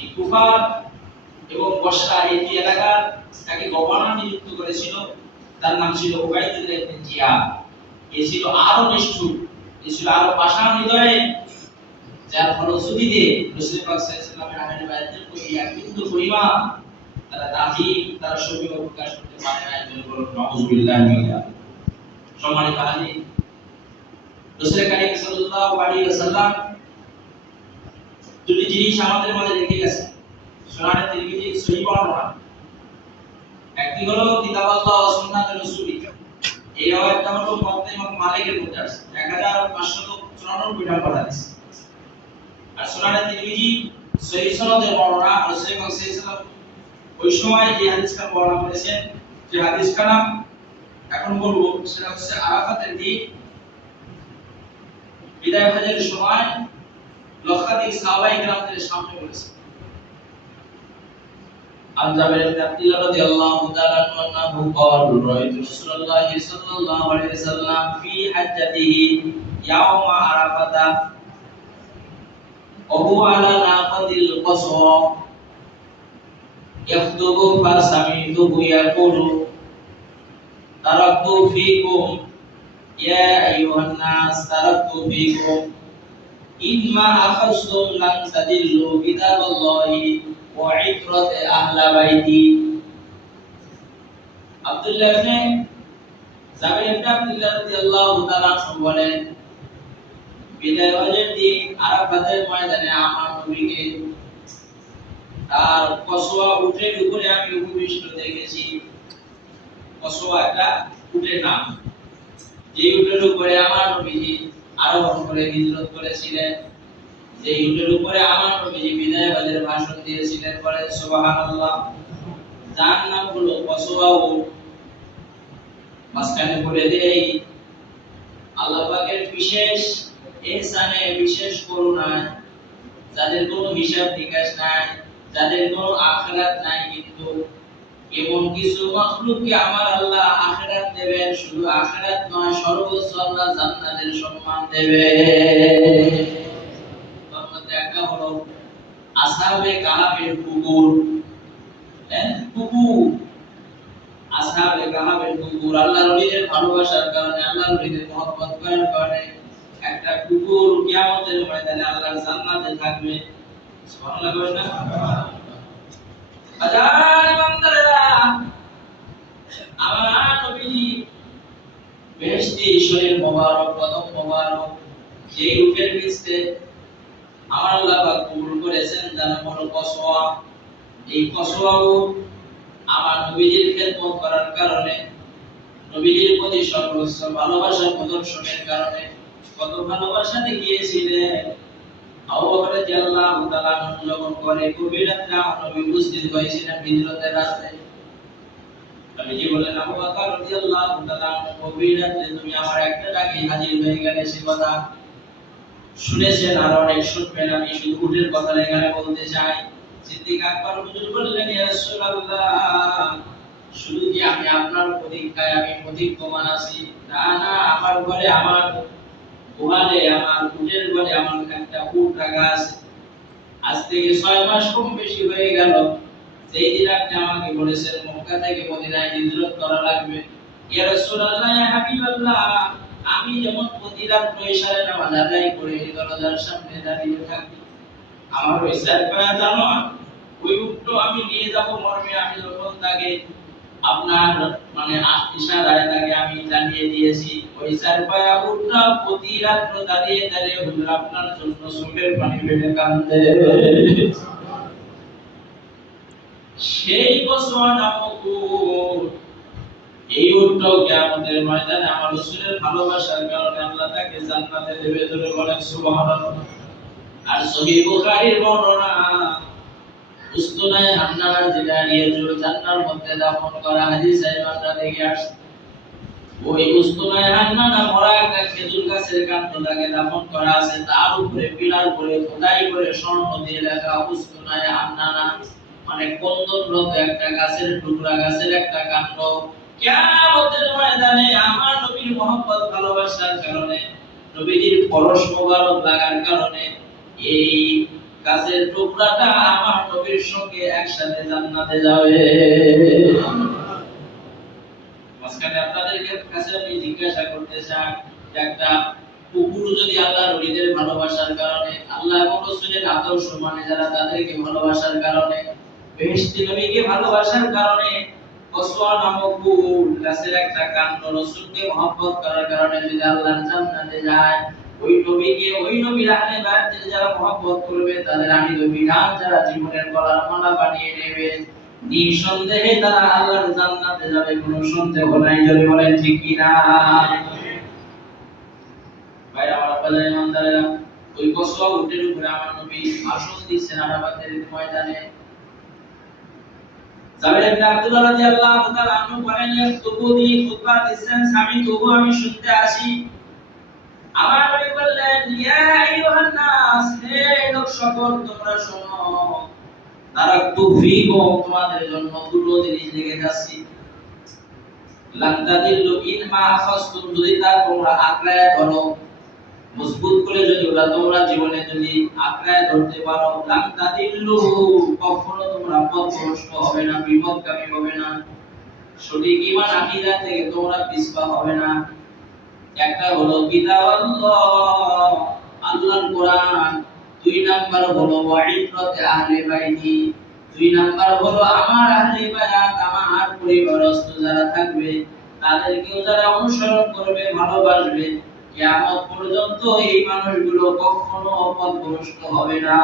এই কুফা এবং বসরা এই দুই এলাকার তাকে গভর্নর নিযুক্ত করেছিল, তার নাম ছিল উবাইদুল্লাহ ইবনে জিয়াদ। এ ছিল আরো নিষ্ঠুর, এ ছিল আরো পাষাণ হৃদয়ে, যার ফলশ্রুতিতে রাসূল পাক সাল্লাল্লাহু আলাইহি ওয়াসাল্লামের কইয়া কিন্তু পরিমাণ তারা তাজিম, তারা শোকে প্রকাশ করতে পারে না। একজন বলুন নাউযুবিল্লাহি মিন যালিক। সম্মানিত হাজির, রাসূল কারীম সাল্লাল্লাহু আলাইহি ওয়াসাল্লাম দুটি জিনিস আমাদের মাঝে রেখে গেছেন, সুনানে তিরমিজি সহিহ বর্ণনা। একটি হলো কিতাব আল্লাহ ও সুন্নাত রাসূল, এই রাওয়ায়াতটা হলো মুওয়াত্তা ইমাম মালিকের মধ্যে আছে 1594 নম্বর হাদিস। আর সুনানে তিরমিজি সহিহ সনদের বর্ণনা, রাসূল সাল্লাল্লাহু আলাইহি ওয়াসাল্লাম ওই সময় যে হাদিসটা বর্ণনা করেছেন, যে হাদিসটা নাম এখন বলবো, সেটা হচ্ছে আরাফাতের দিন বিদায় হজের সময় লক্ষাধিক সাহাবায়ে কেরামদের সামনে বলেছেন। عن جابر بن عبد الله رضي الله تعالى عنه قال رأيت رسول الله صلى الله عليه وسلم في حجته يوم عرفة وهو على ناقة القصوى يخطب فسمعته يقول تركت فيكم يا أيها الناس تركت فيكم إما أخذتم لن تضلوا كتاب الله وعترة أهل بيتي। আব্দুল্লাহ ইবনে জাবির ইবনে আব্দুল্লাহ রাদিয়াল্লাহু তাআলা বলেন, বিদায় হজের দিন আরাফাতের ময়দানে আমার নবীকে তার কসওয়া উটের উপরে আমি উপবিষ্ট দেখেছি। কসওয়া একটা উটের নাম, যে উটের উপরে আমার নবীজি আরোহণ করে হিজরত করেছিলেন, যে উটের উপরে আমার নবীজি বিদায় হজের ভাষণ দিয়েছিলেন। বলে সুবহানাল্লাহ। যার নাম হলো কসওয়া উট। মাঝখানে বলে দেই, আল্লাহ পাকের বিশেষ ইহসানে, বিশেষ করুণায়, যাদের কোনো হিসাব নিকাশ নাই, যাদের কোনো আখিরাত নাই, কিন্তু এমন কিছু মাখলুককে আমার আল্লাহ আখিরাত দেবেন। শুধু আখিরাত নয়, সর্বোচ্চ আল্লাহ জান্নাতের সম্মান দেবেন। তার মধ্যে একটা হলো আসহাবে কাহাফের কুকুর। কুকুর, আসহাবে কাহাফের কুকুর আল্লাহর ওলিদের ভালোবাসার কারণে, আল্লাহর ওলিদের মহব্বত করার কারণে একটা কুকুর কিয়ামতের ময়দানে আল্লাহর জান্নাতে থাকবে। সুবহানাল্লাহ বলেন না? হাজার বান্দারা, আমার নবীজি বেহেশতি শরীর মোবারক, কদম মোবারক, যেই উটের নিচে আমার আল্লাহ পাক কবুল করেছেন, যার নাম হলো কসওয়া। এই কসওয়া আমার নবীজির খেদমত করার কারণে, নবীজির প্রতি সর্বোচ্চ ভালোবাসা প্রদর্শনের কারণে কত ভালোবাসা দেখিয়েছিলেন। আবু বকর রাদিয়াল্লাহু তাআলা যখন করে গভীর রাতে আমার নবী উপস্থিত হয়েছিলেন হিজরতের রাতে, নবীজি বলেন, আবু বকর রাদিয়াল্লাহু তাআলা গভীর রাতে তুমি আমার একটা ডাকে হাজির হয়ে গেলে, সে কথা শুনেছেন আর অনেক শুনবেন। আমি শুধু উটের কথা এখানে বলতে চাই। সিদ্দিক আকবর হুজুর বললেন, ইয়া রাসূলুল্লাহ, শুধু কি আমি আপনার প্রতীক্ষায়, আমি প্রতীক্ষমান আছি? না না, আমার ঘরে, আমার গোয়ালে, আমার উটের ঘরে আমার একটা উট রাখা আছে। আজ থেকে 6 মাস কম বেশি হয়ে গেল যেই দিন আপনি আমাকে বলেছেন মক্কা থেকে মদিনায় হিজরত করা লাগবে। ইয়া রাসূলুল্লাহ, ইয়া হাবিবাল্লাহ, আমি যেমন প্রতি রাত ইশারে নামাজ আদায় করে দরজার সামনে দাঁড়িয়ে থাকি, আমার ওই সারপায়া জানো, ওই উটটো আমি নিয়ে যাব মর্মে আমি যখন তাকে আপনার ইশারায় তাকে আমি জানিয়ে দিয়েছি। ওই সারপায়া উটটা প্রতি রাত দাঁড়িয়ে দাঁড়িয়ে হুজুর আপনার জন্য চোখের পানি ফেলে কাঁদে। সেই কসওয়া নামক উট, এই উটটাও কিয়ামতের ময়দানে আমার রাসূলের ভালোবাসার কারণে আল্লাহ তাকে জান্নাতে দেবে। জোরে বলেন সুবহানাল্লাহ। আর সহিহ বুখারীর বর্ণনা, উসতুনায়ে হান্নানা জিলানিয়ে জান্নার মধ্যে দাফন করা হাদিসে আমরা দেখে আসছি। ওই উসতুনায়ে হান্নানা মরা একটা খেজুর গাছের কাণ্ডটাকে দাফন করা আছে, তার উপরে পিলার করে খোদাই করে স্বর্ণ দিয়ে লেখা উসতুনায়ে হান্নানা, মানে কন্দনরত একটা গাছের টুকরা, গাছের একটা কাণ্ড। কিয়ামতের ময়দানে আমার নবীর মহব্বত ভালোবাসার কারণে, নবীজির পরশ মোবারক লাগার কারণে এই গাছের টুকরাটা আমার নবীর সঙ্গে একসাথে জান্নাতে যাবে। মাঝখানে আপনাদের কাছে আমি জিজ্ঞাসা করতে চাই যে একটা কুকুর যদি আল্লাহর ওলিদের ভালোবাসার কারণে, আল্লাহ এবং রাসূলের আদর্শ মানে যারা তাদেরকে ভালোবাসার কারণে, বেহেশতি নবীকে ভালোবাসার কারণে কসওয়া নামক কুকুর গাছের একটা কাণ্ড রাসূলকে মহব্বত করার কারণে যদি আল্লাহর জান্নাতে যায়, ওই নবীকে ওই নবীর আহলে বায়াতের যারা মহব্বত করবে তাদের আনিত বিধান যারা জীবনের গলার মালা বানিয়ে নেবে, নিঃসন্দেহে তারা আল্লাহর জান্নাতে যাবে, কোনো সন্দেহ নাই। যদি বলেন ঠিক কি না? ভাই আমার আপনাদের ইমানদারেরা, ওই কসওয়া উটের উপরে আমার নবী ভাষণ দিচ্ছেন আরাফাতের ময়দানে। জাবের ইবনে আব্দুল্লাহ রাদিয়াল্লাহু তাআলা আনহু বলেন, তবু তিনি খুতবা দিচ্ছেন, আমি তবু আমি শুনতে আসি। আমার নবী বললেন, ইয়া আইয়ুহান নাস, হে লোক সকল তোমরা শোনো, তারাকতু ফীকুম, তোমাদের জন্য দুটো জিনিস লিখে যাচ্ছি। লান তাদিল্লু ইন মা আখাযতুম, যদি তা তোমরা আঁকড়ায় ধরো, মজবুত করে যদি ওরা তোমরা জীবনে যদি আঁকড়ায় ধরতে পারো, লান তাদিল্লু, কখনো তোমরা পথভ্রষ্ট হবে না, বিপথগামী হবে না, সঠিক ঈমান আকীদা থেকে তোমরা পিছপা হবে না। একটা হলো কিতাবুল্লাহ, আল্লাহর কোরআন, দুই নাম্বার হলো ওয়াইফরাতে আহলে বাইতি, দুই নাম্বার হলো আমার আহলে বায়াত, আমার পরিবারস্থ যারা থাকবে তাদেরকেও যারা অনুসরণ করবে, ভালোবাসবে, কিয়ামত পর্যন্ত এই মানুষগুলো কখনো পথভ্রষ্ট হবে না।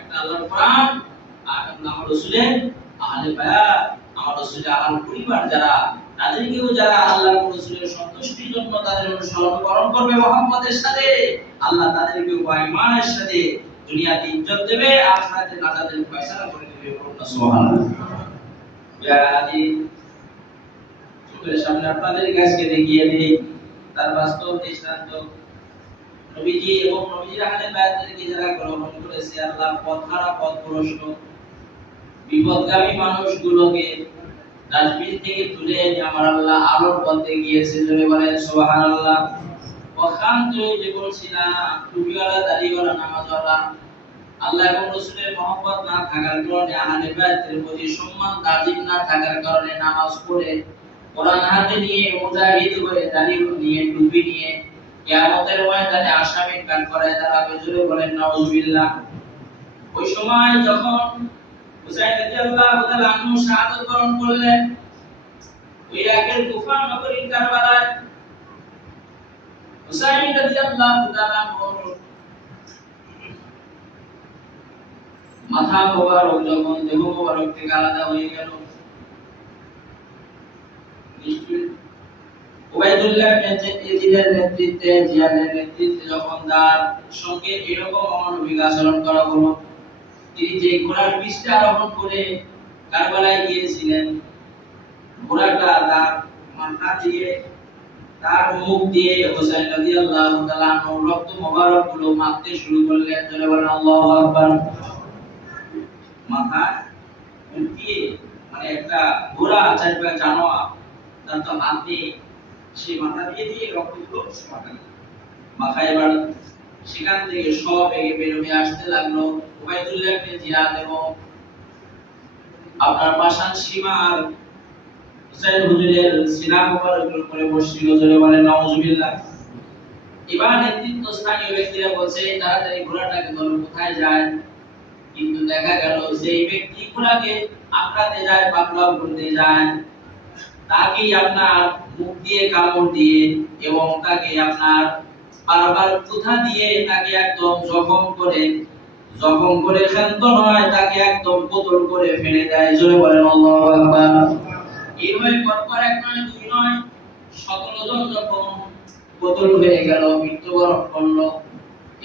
একটা আল্লাহর কোরআন আর আমার রাসূলের আহলে বায়াত, আমার রাসূলের আহলে পরিবার যারা, তাদেরকেও যারা আল্লাহ এবং রাসূলের সন্তুষ্টির জন্য তাদের অনুসরণ করবে মুহাম্মদের সাথে, আল্লাহ তাদেরকে ঈমানের সাথে দুনিয়াতে ইজ্জত দেবে, আখিরাতে নাজাতের ফয়সালা করে দেবে। সুবহানাল্লাহ। ইয়া আদি চোখের সামনে আপনাদের কাছে দেখিয়ে দেই তার বাস্তব দৃষ্টান্ত। নবীজি এবং নবীজির আহলে বায়াতদেরকে যারা গ্রহণ করেছে, আল্লাহ পথহারা পথভ্রষ্ট বিপদগামী মানুষগুলোকে ডাস্টবিন থেকে তুলে এনে আমার আল্লাহ আলোর পথে গিয়েছে। জোরে বলেন সুবহানাল্লাহ। অখান্ত জীবন ছিলাম, টুপিওয়ালা দাড়িওয়ালা নামাজওয়ালা, আল্লাহ এবং রাসূলের মহব্বত না থাকার কারণে, আহলে বায়াতের প্রতি সম্মান তাজিম না থাকার কারণে নামাজ পড়ে কোরআন হাতে নিয়ে মুজাহিদ হয়ে দাড়ি নিয়ে টুপি নিয়ে কিয়ামতের ময়দানে আসামি কান করায় দাঁড়াবে। জোরে বলেন নাউজুবিল্লাহ। ওই সময় যখন হুসাইন রাদিয়াল্লাহু তাআলা আনহু শাহাদাত বরণ করলেন, ইরাকের কুফা নগরীর কারবালায় হুসাইন রাদিয়াল্লাহু তাআলা আনহুর মাথা মোবারক যখন দেহ মোবারক থেকে আলাদা হয়ে গেল, উবাইদুল্লাহ ইবনে ইয়াজিদের নেতৃত্বে, জিয়াদের নেতৃত্বে যখন তার সঙ্গে এরকম অমানবিক আচরণ করা হলো, তিনি যে ঘোড়ার পিঠে আরোহণ করে কারবালায় গিয়েছিলেন, ঘোড়াটা তার মাথা দিয়ে তার মুখ দিয়ে হুসাইন রাদিয়াল্লাহু তাআলা আনহুর রক্ত মোবারক গুলো মাখতে শুরু করলেন। জোরে বলেন আল্লাহু আকবার। মাথা মুখ দিয়ে, মানে একটা ঘোড়া চারপা জানোয়ার, তার তো হাত দিয়ে সেই মাথা দিয়ে দিয়ে রক্তগুলো মাথায় এবার সেখান থেকে সব এগিয়ে বের হয়ে আসতে লাগলো। উবাইদুল্লাহ ইবনে জিয়াদ এবং আপনার পাশান সীমার হুসাইন হুজুরের সিনা মোবারকের উপরে বসছিল। জোরে বলেন নাউজুবিল্লাহ। এবার নেতৃত্ব স্থানীয় ব্যক্তিরা বলছে, তাড়াতাড়ি ঘোড়াটাকে ধরো, কোথায় যায়? কিন্তু দেখা গেল সেই ব্যক্তি ঘোড়াকে আটকাতে যায়, পাকড়াও করতে যায়, তাকে আপনার মুখ দিয়ে কামড় দিয়ে এবং তাকে আপনার বারবার কোথা দিয়ে তাকে একদম জখম করে শান্ত নয়, তাকে একদম কোতল করে ফেলে দেয়। জোরে বলেন আল্লাহু আকবার। এইভাবে পরপর এক নয় দুই নয় 17 জন যখন কোতল হয়ে গেল, মৃত্যুবরণ করলো,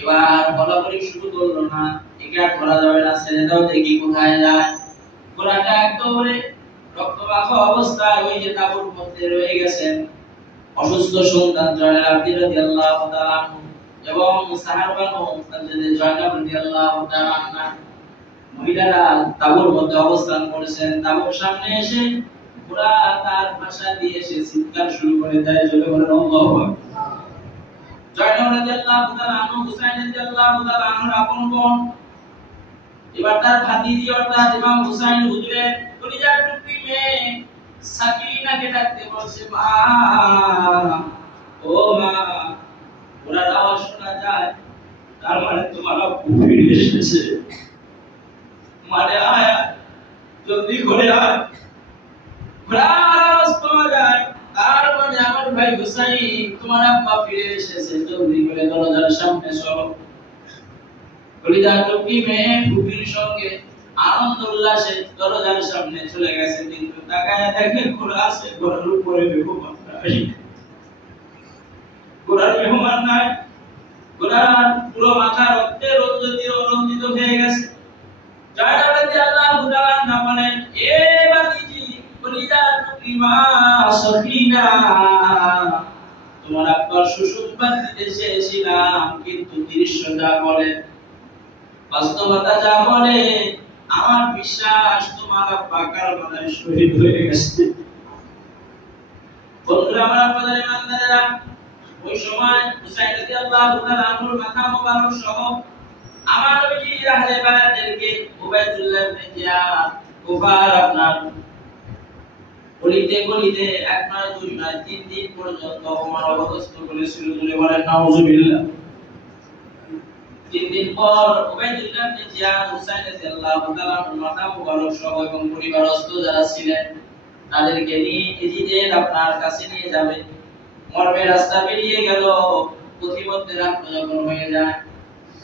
এবার বলাবলি শুরু করলো না, একে আর ধরা যাবে না, ছেড়ে দাও, দেখি কোথায় যায়। ঘোড়াটা একেবারে রক্তমাখা অবস্থায় ওই যে তাঁবুর মধ্যে রয়ে গেছেন অসুস্থ সন্তান জয়নাব আব্দি রাদিয়াল্লাহু তাআলা আনহু এবং সাহাবানু জয়নাব রাদিয়াল্লাহু তাআলা আনহা, মহিলারা তাঁবুর মধ্যে অবস্থান করেছেন। তাঁবুর সামনে এসে ঘোড়া তার ভাষা দিয়ে এসে চিৎকার শুরু করে দেয়। জোরে বলেন আল্লাহু আকবার। জয়নব রাদিয়াল্লাহু তাআলা আনহু হুসাইন রাদিয়াল্লাহু তাআলা আনহুর আপন বোন। এবার তার ভাতিজি অর্থাৎ ইমাম হুসাইন হুজুরের কলিজার টুকরি মেয়ে সাকিনাকে ডাকতে বলছে, মা, ও মা, ওরা আওয়াজ শোনা যায়, তার মানে তোমার আব্বু ফিরে এসেছে। মানে আয়, জলদি করে আয়। ঘোড়ার আওয়াজ পাওয়া যায়, তার মানে আমার ভাই হুসাইন, তোমার আব্বা ফিরে এসেছে, জলদি করে দরজার সামনে চলো। কলিজার টুকরি মেয়ে ফুপির সঙ্গে আনন্দ উল্লাসে দরজার সামনে চলে গেছে, কিন্তু তাকায় দেখে ঘোড়া আছে, ঘোড়ার উপরে মেহমান নাই। ঘোড়ার মেহমান নাই, ঘোড়ার পুরো মাথা রক্তে রঞ্জিত হয়ে গেছে। জয়নব রাদিয়াল্লাহু তাআলা না বলেন, এ ভাতিজি, কলিজার টুকরি মা সফিনা, তোমার আব্বার সুসংবাদ দিতে চেয়েছিলাম, কিন্তু দৃশ্যটা বলে, বাস্তবতা যা বলে, আমার বিশ্বাস তোমার আব্বা কারবালায় শহীদ হয়ে গেছে। বন্ধুরা আমার, আপনাদের ইমানদারেরা, ওই সময় হুসাইন রাদিয়াল্লাহু তাআলা আনহুর মাথা মোবারক সহ আমার নবীজি আহলে বায়াতদেরকে উবাইদুল্লাহ ইবনে জিয়াদ কুফার আপনার গলিতে গলিতে এক নয় দুই নয় 3 দিন পর্যন্ত মানবগ্রস্ত করেছিল। বলে বলেন নাউজুবিল্লাহ। 3 দিন পর উবাইদুল্লাহ ইবনে জিয়াদ হুসাইন রাদিয়াল্লাহু তাআলা মাথা মোবারক সহ এবং পরিবারস্থ যারা ছিলেন তাদেরকে নিয়ে এজিদের আপনার কাছে নিয়ে যাবে। মর্মে রাস্তা বেরিয়ে গেল, পথিমধ্যে রাত যখন হয়ে যায়,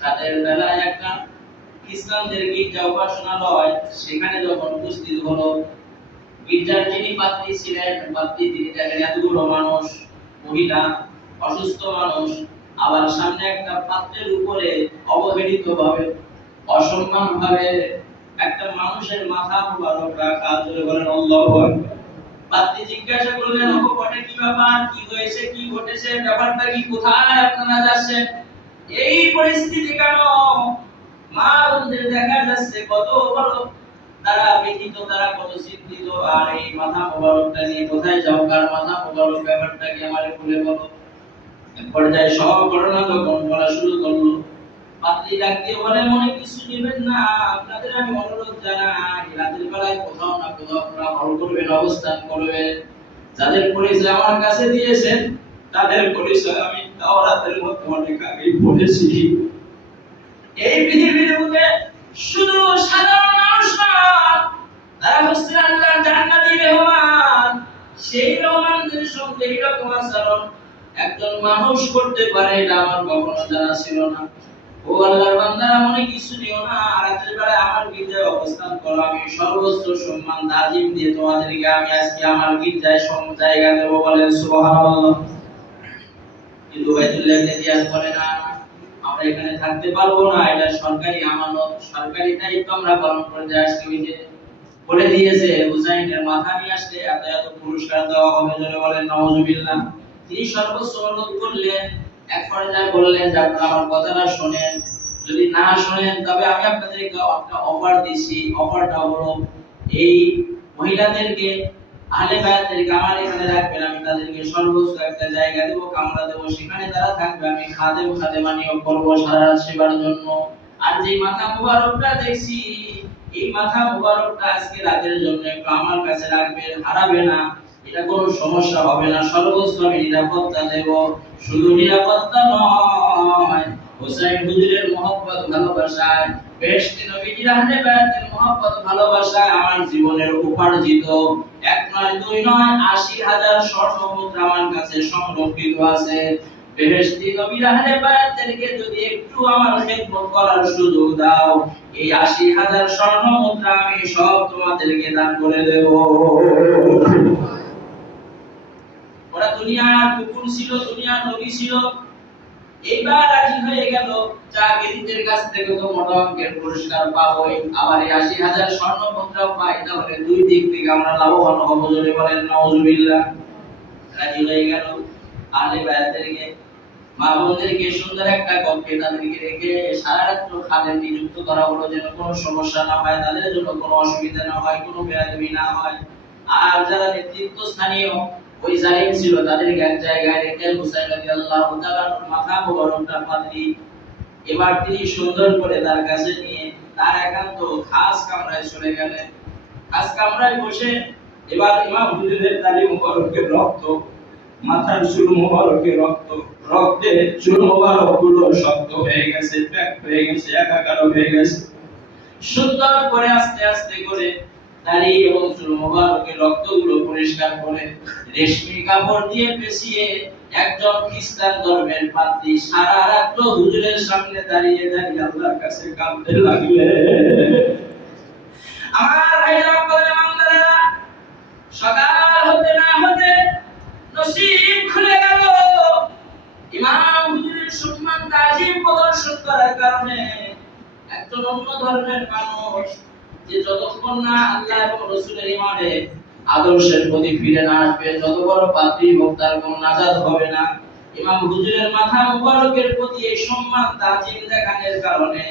রাতের বেলায় একটা খ্রিস্টানদের গির্জা উপাসনালয়, সেখানে যখন উপস্থিত হলো, গির্জার যিনি পাত্রী ছিলেন, পাত্রী তিনি দেখেন এতগুলো মানুষ, মহিলা, অসুস্থ মানুষ, আবার সামনে একটা পাত্রের উপরে অবহেলিত ভাবে, অসম্মান ভাবে একটা মানুষের মাথা মোবারক রাখা। জোরে বলেন আল্লাহু আকবার। পাত্রী জিজ্ঞাসা করলেন, ওগো বটে, কি ব্যাপার, কি হয়েছে, কি ঘটেছে, ব্যাপারটা কি, কোথায় আপনারা যাচ্ছেন, এই পরিস্থিতি কেন? মা বোনদের দেখা যাচ্ছে কত বড় তারা ব্যথিত, তারা কত চিন্তিত, আর এই মাথা মোবারকটা নিয়ে কোথায় যাও, কার মাথা মোবারক, ব্যাপারটা কি আমারে খুলে বলো। এক পর্যায়ে সব ঘটনা যখন বলা শুরু করলো, পাত্রী ডাক দিয়ে বলে, মনে কিছু নেবেন না, আপনাদের আমি অনুরোধ জানাই, রাতের বেলায় কোথাও না কোথাও আপনারা হল করবেন, অবস্থান করবেন। যাদের পরিচয় আমার কাছে দিয়েছেন, তাদের পরিচয় আমি তাওরাতের মধ্যে অনেক আগেই পড়েছি। এই পৃথিবীর বুকে শুধু সাধারণ মানুষ না, তারা হচ্ছেন আল্লাহর জান্নাতি মেহমান। সেই মেহমানদের সঙ্গে এরকম আচরণ একজন মানুষ করতে পারে, এটা আমার কখনো জানা ছিল না। ও আল্লাহর বান্দারা, মনে কিছু নিও না, রাতের বেলায় আমার গির্জায় অবস্থান করো, আমি সর্বোচ্চ সম্মান তাজিম দিয়ে তোমাদেরকে আমি আজকে আমার গির্জায় জায়গা দেব। বলেন সুবহানাল্লাহ। কিন্তু উবাইদুল্লাহ ইবনে জিয়াদ বলে, না, আমরা এখানে থাকতে পারবো না, এটা সরকারি আমানত, সরকারি দায়িত্ব আমরা পালন করতে আসছি। ওই যে বলে দিয়েছে, হুসাইনের মাথা নিয়ে আসলে এত এত পুরস্কার দেওয়া হবে। জোরে বলেন নাউজুবিল্লাহ। তিনি সর্বোচ্চ অনুরোধ করলেন, এক পর্যায়ে বললেন যে আপনারা আমার কথাটা শোনেন, যদি না শোনেন তবে আমি আপনাদেরকে একটা অফার দিছি। অফারটা হলো, এই মহিলাদেরকে, আহলে বায়াতদেরকে আমার এখানে রাখবেন, আমি তাদেরকে সর্বোচ্চ একটা জায়গা দেব, কামরা দেব, সেখানে তারা থাকবে, আমি খাদেমা নিয়োগ করবো সারা রাত সেবার জন্য। আর যে মাথা মুবারকটা দেখছি, এই মাথা মুবারকটা আজকে রাতের জন্য একটু আমার কাছে রাখবেন, হারাবে না, এটা কোনো সমস্যা হবে না, সর্বোচ্চ আমি নিরাপত্তা দেব। শুধু নিরাপত্তা নয়, হুসাইন হুজুরের মহব্বত ভালোবাসায়, বেহেশতি নবীজির আহলে বায়াতের মহব্বত ভালোবাসায় আমার জীবনের উপার্জিত এক নয় দুই নয় ৮০,০০০ স্বর্ণ মুদ্রা আমার কাছে সংরক্ষিত আছে। বেহেশতি নবীর আহলে বায়াতদেরকে যদি একটু আমার খেদমত করার সুযোগ দাও, এই ৮০,০০০ স্বর্ণ মুদ্রা আমি সব তোমাদেরকে দান করে দেব। ওরা দুনিয়ার কুকুর ছিল, দুনিয়ার নবী ছিল, এইবার রাজি হয়ে গেল, যা গেরিদের কাছ থেকে তো মোটা অঙ্কের পুরস্কার পাবোই, আবার এই ৮০,০০০ স্বর্ণ মুদ্রাও পাই, তাহলে দুই দিক থেকে আমরা লাভবান হব। জোরে বলেন নাউজুবিল্লাহ। রাজি হয়ে গেল। আহলে বায়াতদেরকে, মা বোনদেরকে সুন্দর একটা কক্ষে তাদেরকে রেখে সারা রাত খাদেম নিযুক্ত করা হলো, যেন কোনো সমস্যা না হয়, তাদের জন্য কোনো অসুবিধা না হয়, কোনো বেয়াদবি না হয়। আর যারা নেতৃত্ব স্থানীয় ওই জালিম ছিল, তাদেরকে এক জায়গায় রেখে হুসাইন রাদিয়াল্লাহু তাআলার মাথা মোবারকটা পাত্রী এবার তিনি সুন্দর করে তার কাছে নিয়ে তার একান্ত খাস কামরায় চলে গেলেন। খাস কামরায় বসে এবার ইমাম হুজুরের দাড়ি মোবারকের রক্ত, মাথার চুল মোবারকের রক্ত, রক্তে চুল মোবারক গুলো শক্ত হয়ে গেছে, প্যাক হয়ে গেছে, একাকার হয়ে গেছে। সুন্দর করে আস্তে আস্তে করে দাড়ি এবং চুল মোবারকের রক্তগুলো পরিষ্কার করে রেশমি কাপড় দিয়ে পেঁচিয়ে একজন খ্রিস্টান ধর্মের পাদ্রী সারা রাত হুজুরের সামনে দাঁড়িয়ে দাঁড়িয়ে আল্লাহর কাছে কাঁদতে লাগলেন। আমার ভাইরা বলে বান্দারা, সকাল হতে না হতে নসিব খুলে গেল। ইমাম হুজুরের সম্মান তাজিম প্রদর্শন করার কারণে একজন অন্য ধর্মের মানুষ যে যতক্ষণ না আল্লাহ এবং রাসূলের ঈমানে আদর্শের প্রতি ফিরে না আসবে, যত বড় পাদ্রী হোক তার কোনো নাজাত হবে না। ইমাম হুজুরের মাথা মুবারকের প্রতি এই সম্মান তাজিম দেখানোর কারণে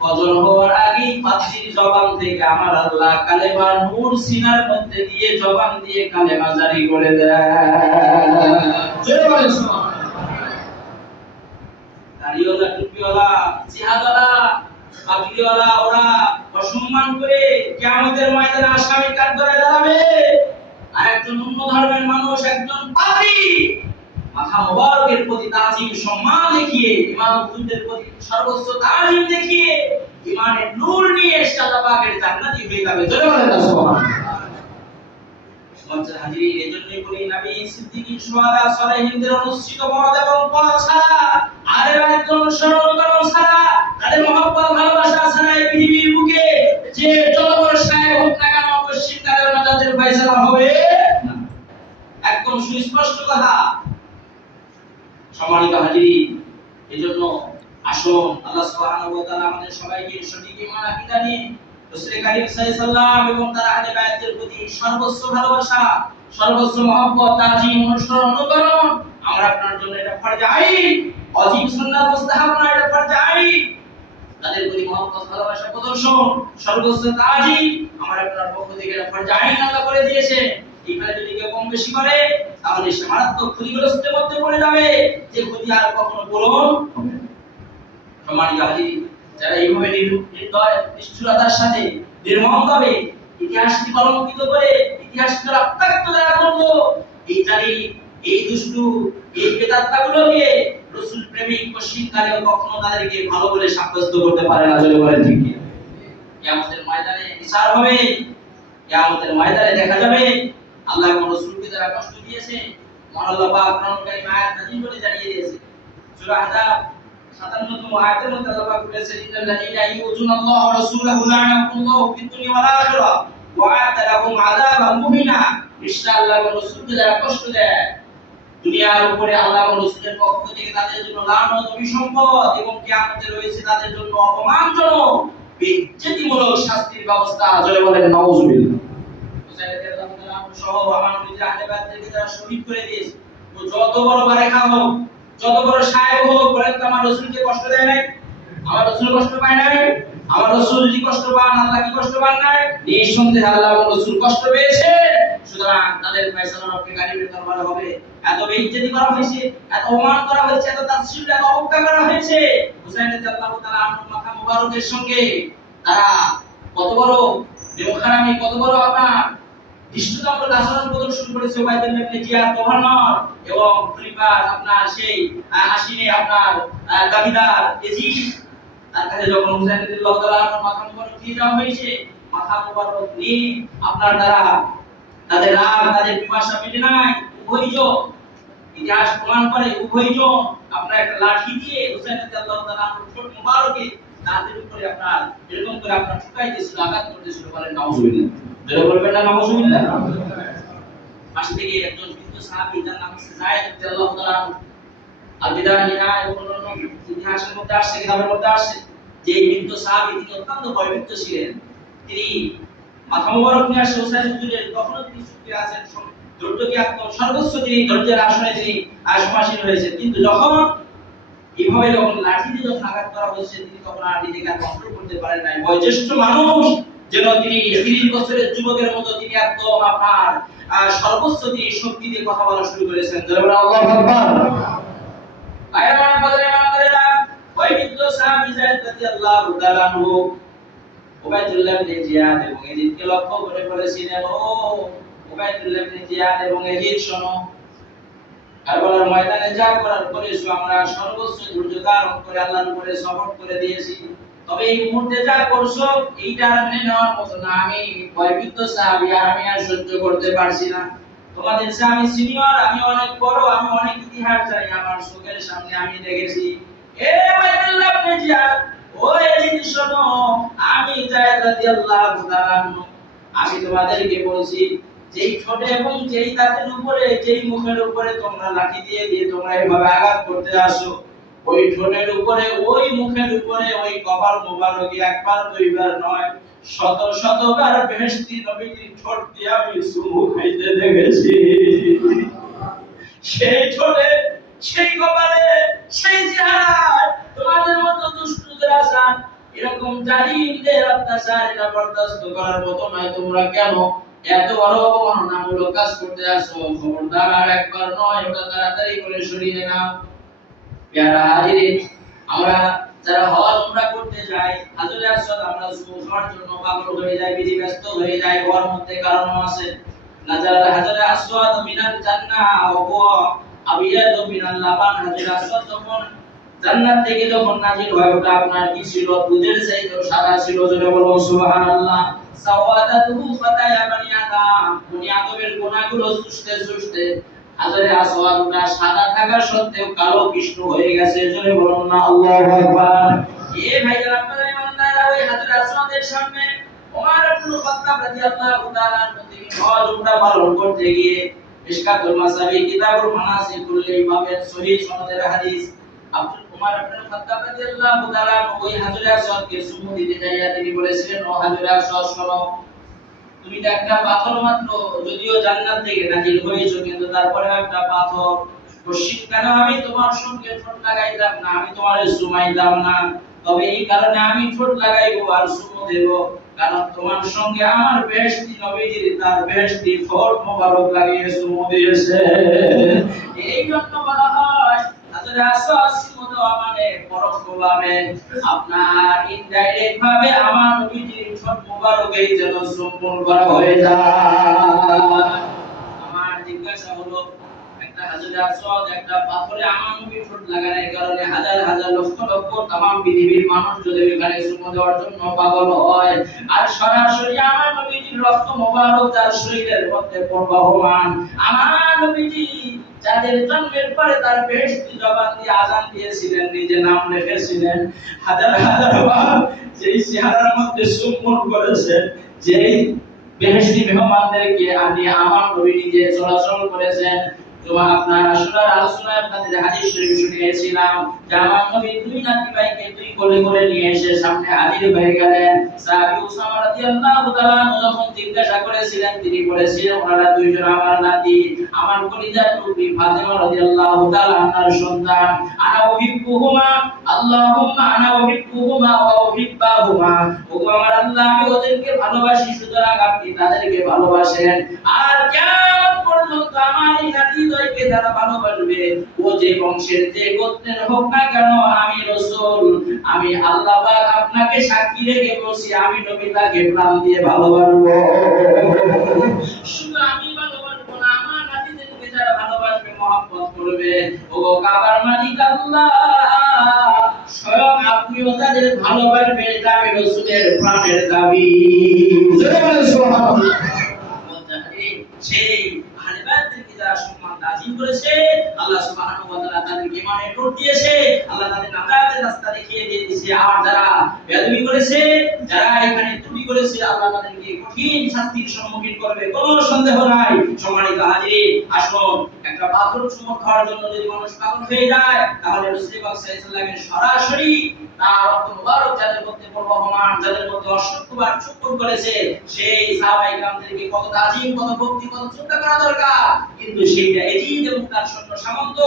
ফজর হওয়ার আগেই পাদ্রীর জবান থেকে আমার আল্লাহ কালেমা নূর সিনার মধ্যে দিয়ে জবান দিয়ে কালেমা জারি করে দেয়। জয় বলেন সুবহানাল্লাহ। দাড়িওয়ালা, টুপিওয়ালা, জিহাদওয়ালা, পাগড়িওয়ালা ওরা অসম্মান করে কিয়ামতের ময়দানে আসামি কাঠগড়ায় দাঁড়াবে। আর একজন অন্য ধর্মের মানুষ, একজন পাদ্রী মাথা মোবারকের প্রতি তাজিম সম্মান দেখিয়ে, ইমাম হুজুরের প্রতি সর্বোচ্চ তাজিম দেখিয়ে ঈমানের নূর নিয়ে আল্লাহ পাকের জান্নাতি হয়ে যাবে। জোরে বলেন সুবহানাল্লাহ। মঞ্চের হাজিরিন, এজন্যই বলি নবী, সিদ্দিকীন, শুহাদা, সালেহিনদের অনুষ্ঠিত মত এবং পথ ছাড়া, আলেম একজন অনুসরণ ছাড়া, তাদের মহব্বত ভালোবাসা ছাড়া এই পৃথিবীর বুকে যে যত বড় সাহেব হোক না কেন অবশ্যই তাদের নাজাতের ফয়সালা হবে না। একদম সুস্পষ্ট কথা। সম্মানিত হাজিরিন, এজন্য আসুন আল্লাহ সুবহানাহু ওয়া তাআলা আমাদের সবাইকে সঠিক ঈমান আকীদা নিয়ে রাসূল কারীম সাল্লাল্লাহু আলাইহি সাল্লাম এবং তার আহলে বায়াতের প্রতি সর্বোচ্চ ভালোবাসা, সর্বোচ্চ মহব্বত, তাজিম, অনুসরণ, অনুকরণ। আমরা আপনার জন্য এটা ফরজ আইন, ওয়াজিব, সুন্নাত, মুস্তাহাব না, এটা ফরজ আইন। তাদের প্রতি মহব্বত, ভালোবাসা প্রদর্শন, সর্বোচ্চ তাজিম আমরা আপনার পক্ষ থেকে এটা ফরজ আইন আল্লাহ করে দিয়েছে। এখানে যদি কেউ কম বেশি করে তাহলে সে মারাত্মক ক্ষতিগ্রস্তের মধ্যে পড়ে যাবে, যে ক্ষতি আর কখনো পূরণ হবে না। সম্মানিত হাজিরিন, যারা এইভাবে নির্দয় নিষ্ঠুরতার সাথে নির্মমভাবে ইতিহাসকে কলঙ্কিত করে ইতিহাসকে রক্তাক্ত যারা করলো, এই জানি এই দুষ্টু এই বেদাত্তাগুলোকে রাসূল প্রেমিক পশ্চিমকালেও কখনো তাদেরকে ভালো বলে সাব্যস্ত করতে পারে না। জোরে বলেন ঠিক কি? কিয়ামতের ময়দানে বিচার হবে, কিয়ামতের ময়দানে দেখা যাবে আল্লাহ এবং রাসূলকে যারা কষ্ট দিয়েছে, মহান আল্লাহ পাক কোরআন কারীম আয়াত নাযিল করে জানিয়ে দিয়েছে। সূরা আহজাব 57তম আয়াতের মধ্যে আল্লাহ পাক বলেছেন, ইন্নাল্লাযীনা ইউযুনাল্লাহা ওয়া রাসূলাহু লা'নাহুমুল্লাহু ফিদ দুনিয়া ওয়াল আখিরাহ ওয়া আ'আদা লাহুম আযাবান মুহিনা। নিশ্চয় আল্লাহ এবং রাসূলকে যারা কষ্ট দেয়, দুনিয়ার উপরে আল্লাহ এবং রাসূলের পক্ষ থেকে তাদের জন্য লানত, অভিসম্পদ এবং কিয়ামতে রয়েছে তাদের জন্য অপমানজনক বেইজ্জতিমূলক শাস্তির ব্যবস্থা। জোরে বলেন নাউযুবিল্লাহ। হুসাইন রাদিয়াল্লাহু তাআলা সহ আমার নবীর আহলে বায়াতদেরকে যারা শহীদ করে দিয়েছে, তো যত বড় বারেখা হোক, যত বড় সাহেব হোক, বলেন তো আমার রাসূলকে কষ্ট দেয় নাই? আমার রাসূল কষ্ট পায় নাই? আমার রাসূল যদি কষ্ট পান, আল্লাহ কি কষ্ট পান নাই? নিঃসন্দেহে আল্লাহ এবং রাসূল কষ্ট পেয়েছে। সুতরাং তাদের ফয়সালা রব্বে কারীমের দরবারে হবে। এত বেইজ্জতি করা হয়েছে, এত অপমান করা হয়েছে, এত তাসসিব, এত অবজ্ঞা করা হয়েছে। হুসাইন রাদিয়াল্লাহু তাআলা আনহুর মাথা মুবারকের সঙ্গে তারা কত বড় বেমখারামি, কত বড় আপনার দৃষ্টান্তমূলক আচরণ প্রদর্শন করেছে। ওবাইদুল্লাহ ইবনে জিয়াদ গভর্নর এবং খলিফার আপনার সেই আসিনে আপনার দাবিদার এজিদ, তার কাছে যখন হুসাইন রাদিয়াল্লাহু তাআলা আনহুর মাথা মুবারক দিয়ে দেওয়া হয়েছে, মাথা মুবারক নিয়ে আপনার দ্বারা তাদের রাগ, তাদের পিপাসা মিটে নাই। উভয়জন, ইতিহাস প্রমাণ করে, উভয়জন আপনার একটা লাঠি দিয়ে হুসাইন রাদিয়াল্লাহু তাআলা আনহুর ঠোঁট মুবারকে তাদের উপরে আপনার এরকম করে আপনার ঠুকাইতেছিল, আঘাত করতেছিল। বলেন নাউযুবিল্লাহ। যারা বলবেন না নাউযুবিল্লাহ। পাশ থেকে একজন বৃদ্ধ সাহাবী, যার নাম হচ্ছে যায়েদ রাদিয়াল্লাহু তাআলা আনহু, আল বিদায়া নিহায়া এবং অন্যান্য ইতিহাসের মধ্যে আসছে, কিতাবের মধ্যে আসছে যে এই বৃদ্ধ সাহাবী তিনি অত্যন্ত ভয়ভীত ছিলেন। তিনি মাথা মুবারক নিয়ে আসে হুসাইন হুজুরের, তখনও তিনি চুপে আছেন, ধৈর্যকে একদম সর্বোচ্চ তিনি ধৈর্যের আসনে তিনি সমাসীন হয়েছে। কিন্তু যখন এইভাবে যখন লাঠি দিয়ে যখন আঘাত করা হচ্ছে, তিনি তখন আর নিজেকে কন্ট্রোল করতে পারেন নাই। বয়োজ্যেষ্ঠ মানুষ যেন তিনি 30 বছরের যুবকের মতো তিনি একদম আপনার সর্বোচ্চ তিনি শক্তি দিয়ে কথা বলা শুরু করেছেন। জোরে আল্লাহু আকবার। আয়ামান বদরে মামদারেরা ওই বৃদ্ধ সাহাবী যায়েদ রাদিয়াল্লাহু তাআলা আনহু উবাইদুল্লাহ ইবনে জিয়াদ এবং ইয়াজিদকে লক্ষ্য করে বলেছিলেন, ও উবাইদুল্লাহ ইবনে জিয়াদ এবং ইয়াজিদ শোনো, কারবালার ময়দানে যা করার করেছো, আমরা সর্বোচ্চ ধৈর্য ধারণ করে আল্লাহর উপরে সবর করে দিয়েছি। তবে এই মুহূর্তে যা করছো এইটা আর মেনে নেওয়ার মতো না। আমি ভয়ভীত সাহাবী, আর আমি আর সহ্য করতে পারছি না। তোমাদের চেয়ে আমি সিনিয়র, আমি অনেক বড়, আমি অনেক ইতিহাস জানি, আমার চোখের সামনে আমি দেখেছি। এ উবাইদুল্লাহ ইবনে জিয়াদ, ও ইয়াজিদ শোনো, আমি যায়েদ রাদিয়াল্লাহু তাআলা আনহু, আমি তোমাদেরকে বলছি, যেই ঠোঁটে এবং যেই দাঁতের উপরে, যেই মুখের উপরে তোমরা লাঠি দিয়ে দিয়ে তোমরা এভাবে আঘাত করতে আসো, ওই ঠোঁটের উপরে, ওই মুখের উপরে, ওই কপাল মোবারকে একবার দুইবার নয়, শত শতবার বেহেশতি নবীর ঠোঁট দিয়ে আমি চুমু খাইতে দেখেছি। সেই ঠোঁটে, সেই কপালে, সেই চেহারায় তোমাদের মতো দুষ্টুদের আসান, এরকম জালিমদের অত্যাচার এটা বরদাস্ত করার মতো নয়। তোমরা কেন এত বড় অবমাননামূলক কাজ করতে আসো? খবরদার, আর একবার নয়, ওটা তাড়াতাড়ি করে সরিয়ে নাও। প্যারা হাজিরিন, আমরা যারা হজ উমরা করতে যাই, হাজরে আসওয়াদ আমরা খাওয়ার জন্য পাগল হয়ে যাই, বিধিব্যস্ত হয়ে যাই। ওর মধ্যে কারণ আছে। নাজাল হাজরে আসওয়াদ মিনাল জান্নাহ ওয়া হুয়া আবিয়াদু মিনাল লাবান। হাজরে আসওয়াদ যখন জান্নাত থেকে যখন নাজিল হয়, ওটা আপনার কি ছিল? দুধের চাইতেও সাদা ছিল। জোরে বলুন সুবহানাল্লাহ। সাওয়াদাতুহু ফাতায়া বানি আদম, বনি আদমের গুনাহগুলো চুষতে চুষতে হাজরে আসওয়াদটা সাদা থাকা সত্ত্বেও কালো কৃষ্ণ হয়ে গেছে। জোরে বলুন না আল্লাহু আকবার। এ ভাইরা, আপনারা ইমানদাররা, ওই হাজরে আসওয়াদের সামনে ওমর ইবনে খাত্তাব রাদিয়াল্লাহু তাআলা তিনি হজ উমরা পালন করতে গিয়ে মিশকাতুল মাসাবি কিতাবুল মানাসিক এই ভাবের সহিহ সনদের হাদিস, আব্দুল ওমর ইবনে খাত্তাব রাদিয়াল্লাহু তাআলা ওই হাজরে আসওয়াদকে চুমু দিতে যাইয়া তিনি বলেছিলেন, ও হাজরে আসওয়াদ শোনো, তুমি তো একটা পাথর মাত্র, যদিও জান্নাত থেকে নাজিল হয়েছো, কিন্তু তারপরে একটা পাথর। পশ্চিম কেন আমি তোমার সঙ্গে ঠোঁট লাগাইতাম না, আমি তোমারে চুমাইতাম না। তবে এই কারণে আমি ঠোঁট লাগাইবো আর চুমু দেব, কারণ তোমার সঙ্গে আমার বেহেশতি নবীজির তার বেহেশতি ঠোঁট মোবারক লাগিয়ে চুমু দিয়েছে। এই জন্য বলা হয় হাজরে আসওয়াদ চুমু দেওয়া মানে পরোক্ষভাবে আপনার ইনডাইরেক্ট ভাবে আমার নবীজির ঠোঁট মোবারকেই যেন চুম্বন করা হয়ে যায়। আমার জিজ্ঞাসা হলো, একটা হাজরে আসওয়াদ একটা পাথরে আমার নবীর ঠোঁট লাগানোর কারণে হাজার হাজার লক্ষ লক্ষ तमाम পৃথিবীর মানুষ যদি এখানে চুমু দেওয়ার জন্য পাগল হয়, আর সরাসরি আমার নবীজির রক্ত মোবারক তার শরীরের মধ্যে প্রবাহমান, আমার নবীজি যাদের জন্মের পরে তার বেহেশতি জবান দিয়ে আযান দিয়েছিলেন, নিজে নাম লিখেছিলেন, হাজার হাজার বার যেই চেহারার মধ্যে চুম্বন করেছেন, যেই বেহেশতি মেহমানদেরকে আমি আমার নবী নিজে চলাচল করেছেন। তোমার আপনার আসরার আলোচনায় আপনাদের হাদিস শরীফ শুনিয়েছিলাম যে আমার নবী দুই নাতি ভাইকে দুই কোলে করে নিয়ে এসে সামনে হাজির হয়ে গেলেন। সাহাবী উসামা রাদিয়াল্লাহু তাআলা যখন জিজ্ঞাসা করেছিলেন, তিনি বলেছিলেন, ওনারা দুইজন আমার নাতি, আমার কলিজার টুকরি ফাতেমা রাদিয়াল্লাহু তাআলা আনহার সন্তান। আনা উহিব্বুহুমা, আল্লাহুম্মা আনা উহিব্বুহুমা ওয়া উহিব্বাহুমা। ওগো আমার আল্লাহ, আমি ওদেরকে ভালোবাসি, সুতরাং আপনি তাদেরকে ভালোবাসেন। আর কিয়ামত পর্যন্ত আমার এই নাতিদ্বয়কে যারা ভালোবাসবে, ও যে বংশের যে গোত্রের হোক না কেন, আমি রাসূল, আমি আল্লাহ পাক আপনাকে সাক্ষী রেখে বলছি, আমি নবী তাকে প্রাণ দিয়ে ভালোবাসবো। শুধু আমি ভালোবাসবো না, আমার নাতিদেরকে যারা ভালোবাসবে, মহব্বত করবে, ওগো কাবার মালিক আল্লাহ, স্বয়ং আপনিও তাদের ভালোবাসবেন। এটা আমি রাসূলের প্রাণের দাবি। জোরে বলেন সুবহানাল্লাহ। সেই আহলে বাইতকে যারা সম্মান দাজিম করেছে, আল্লাহ সুবহানাহু ওয়া তাআলা তাদেরকে ঈমানের নূর দিয়েছে, আল্লাহ তাদের নাজাতের রাস্তা দেখিয়ে দিয়েছে। আর যারা বেয়াদবি করেছে, যারা এখানে ত্রুটি করেছে, আল্লাহ তাদেরকে কঠিন শাস্তির সম্মুখীন করবে, কোনো সন্দেহ নাই। সম্মানিত হাজির, আসুন, একটা পাথর চুমু খাওয়ার জন্য যদি মানুষ পাগল হয়ে যায়, তাহলে রাসূল পাক সাল্লাল্লাহু আলাইহি ওয়াসাল্লামের সরাসরি তার রক্ত মুবারক যাদের মধ্যে প্রবাহমান, যাদের মধ্যে অসংখ্যবার চুম্বন করেছে, সেই সাহাবায়ে কেরামদেরকে কত তাজিম, কত ভক্তি, কত শ্রদ্ধা করা দরকার। কিন্তু সেইটা এজিদ এবং তার সৈন্য সামন্ত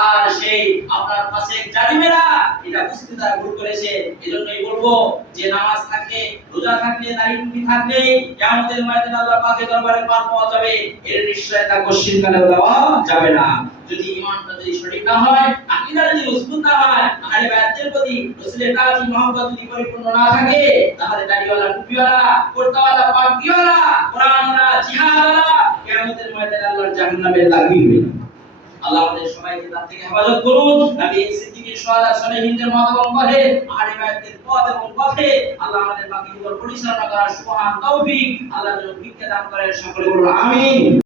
আর সেই আপনার পাশে জালিমেরা এটা বুঝতে তারা ভুল করেছে। এজন্যই বলবো যে নামাজ থাকে, রোজা থাকে, থাকলে, দাড়ি টুপি থাকলে কিয়ামতের ময়দানে আল্লাহ পাকের দরবারে পার পাওয়া যাবে, এর নিশ্চয়তা কোশ্চিন কালেও দেওয়া যাবে না। যদি ঈমানটা যদি সঠিক না হয়, আকীদা যদি মজবুত না হয়, আহলে বায়াতের প্রতি রাসূলের কাছে মহব্বত যদি পরিপূর্ণ না থাকে, তাহলে দাড়িওয়ালা, টুপিওয়ালা, কুর্তাওয়ালা, পাগড়িওয়ালা, কোরআনওয়ালা, জিহাদওয়ালা কিয়ামতের ময়দানে আল্লাহর জাহান্নামে লাগবে। আল্লাহ আমাদের সবাইকে তার থেকে হেফাজত করুন। নবী সিদ্দিকীর শুহাদা সালেহিনদের মত এবং পথে, আহলে বায়াতের পথ এবং পথে আল্লাহ আমাদের বাকি জীবন পরিচালনা করার সুবহান তৌফিক আল্লাহ যেন ভিক্ষা দান করেন। সকলে বলুন আমিন।